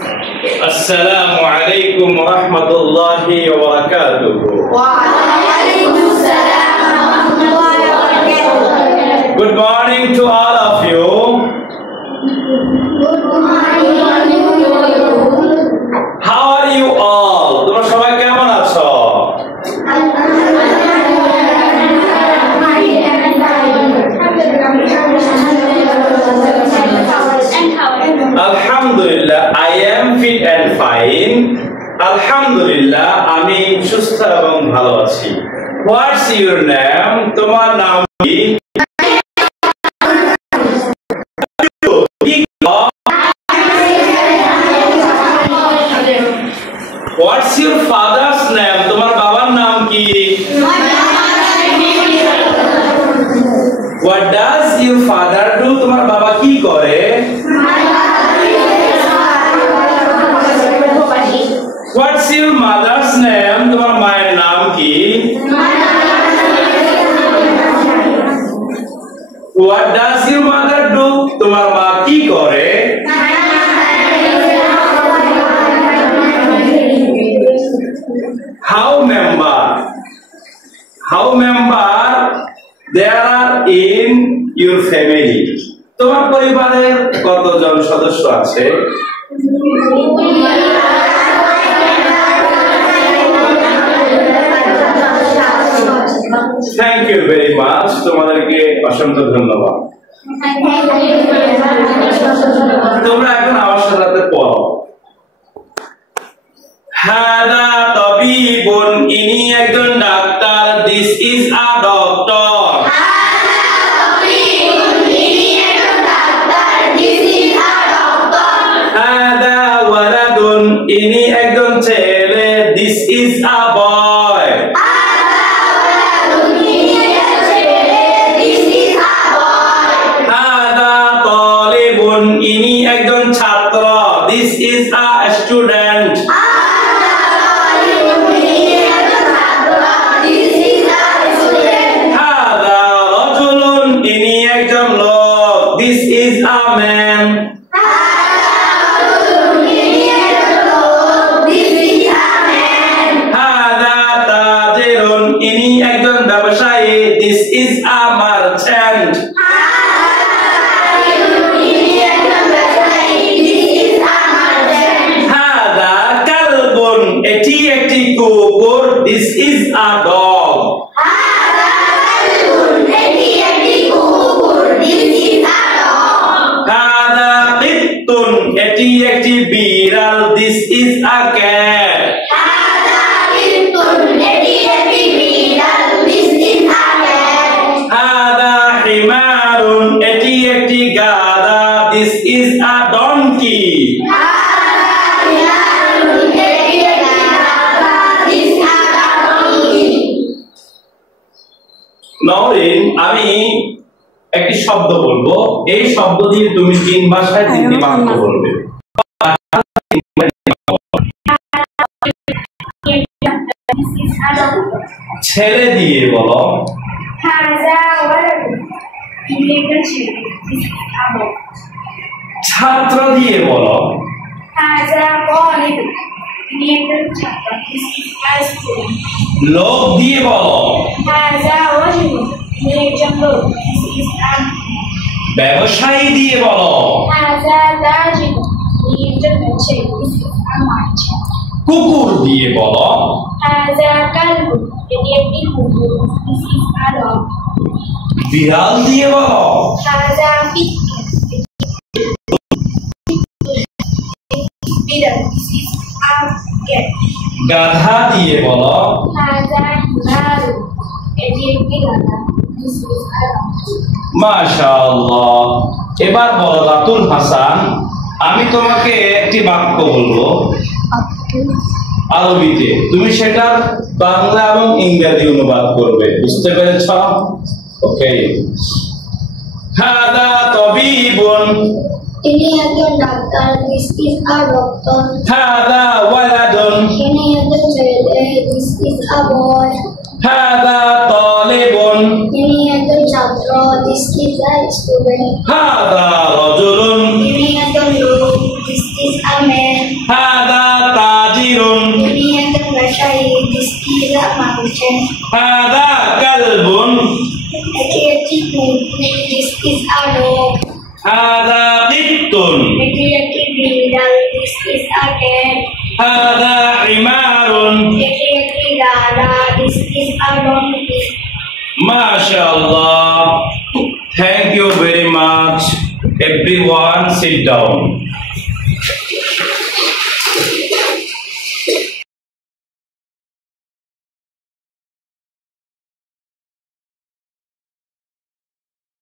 Assalamu alaikum warahmatullahi wabarakatuh. Good morning to all of you. How are you all? তোমরা সবাই কেমন আছো? Alhamdulillah, I am fit and fine. Alhamdulillah, আমি সুস্থ এবং ভালো আছি. What's your name? তোমার নাম কি? What's your father's name? তোমার বাবার নাম কি? What does your father do? তোমার বাবা কি করে? What's your mother's name? তোমার মায়ের নাম কি? What does your mother do? তোমার মা কি করে? How member there are in your family? তোমার পরিবারের কতজন সদস্য আছে? Thank you very much. তোমাদেরকে অসংখ্য ধন্যবাদ। তোমরা এখন আমার সাথে পড়ো। হাদা তাবিবুন, ইনি একজন doctor. This is a doctor. হাদা ওয়ালাদুন, ইনি একজন ছেলে। This is a boy. ইনি একজন ছাত্র। This is a student. হাদা রাজুলুন, ইনি একজন লোক। This is a man. হাদা তাজিরুন, ইনি একজন ব্যবসায়ী। This is a merchant. এটি একটি কুকুর। This is a dog. হাদা কিত্তুন, এটি একটি বিড়াল। This is a cat. হাদা হিমারুন, এটি একটি গাধা। This is a donkey. Nowrin, আমি একটি শব্দ বলবো। এই শব্দ দিয়ে তুমি তিন ভাষায় তিনটি বাক্য বলবে। ছেলে দিয়ে বলো। ছাত্র দিয়ে বলো। লোক দিয়ে বলো। ব্যবসায়ী দিয়ে বলো। কুকুর দিয়ে বলো। বিড়াল দিয়ে বলো। গাধা দিয়ে বলো। মাশাআল্লাহ। এবার বলো রাতুল হাসান, আমি তোমাকে একটি বাক্য বলবো আরবিতে, তুমি সেটার বাংলা এবং ইংরেজি অনুবাদ করবে। বুঝতে পেরেছ? ওকে। হাদা তাবিবুন, ইনি একজন doctor. This is a doctor. হাদা ওয়ালাদুন, ইনি একজন ছেলে। This is a boy. হাদা তালিবুন, ইনি একজন ছাত্র। This is a student. হাদা রাজুলুন, ইনি একজন লোক। This is a man. هذا تاجر. Ini yang terbaik. This is a merchant. هذا كلب. This is a dog. هذا قط. This is a cat. هذا حمار. This is a donkey. MashaAllah. Thank you very much. Everyone sit down.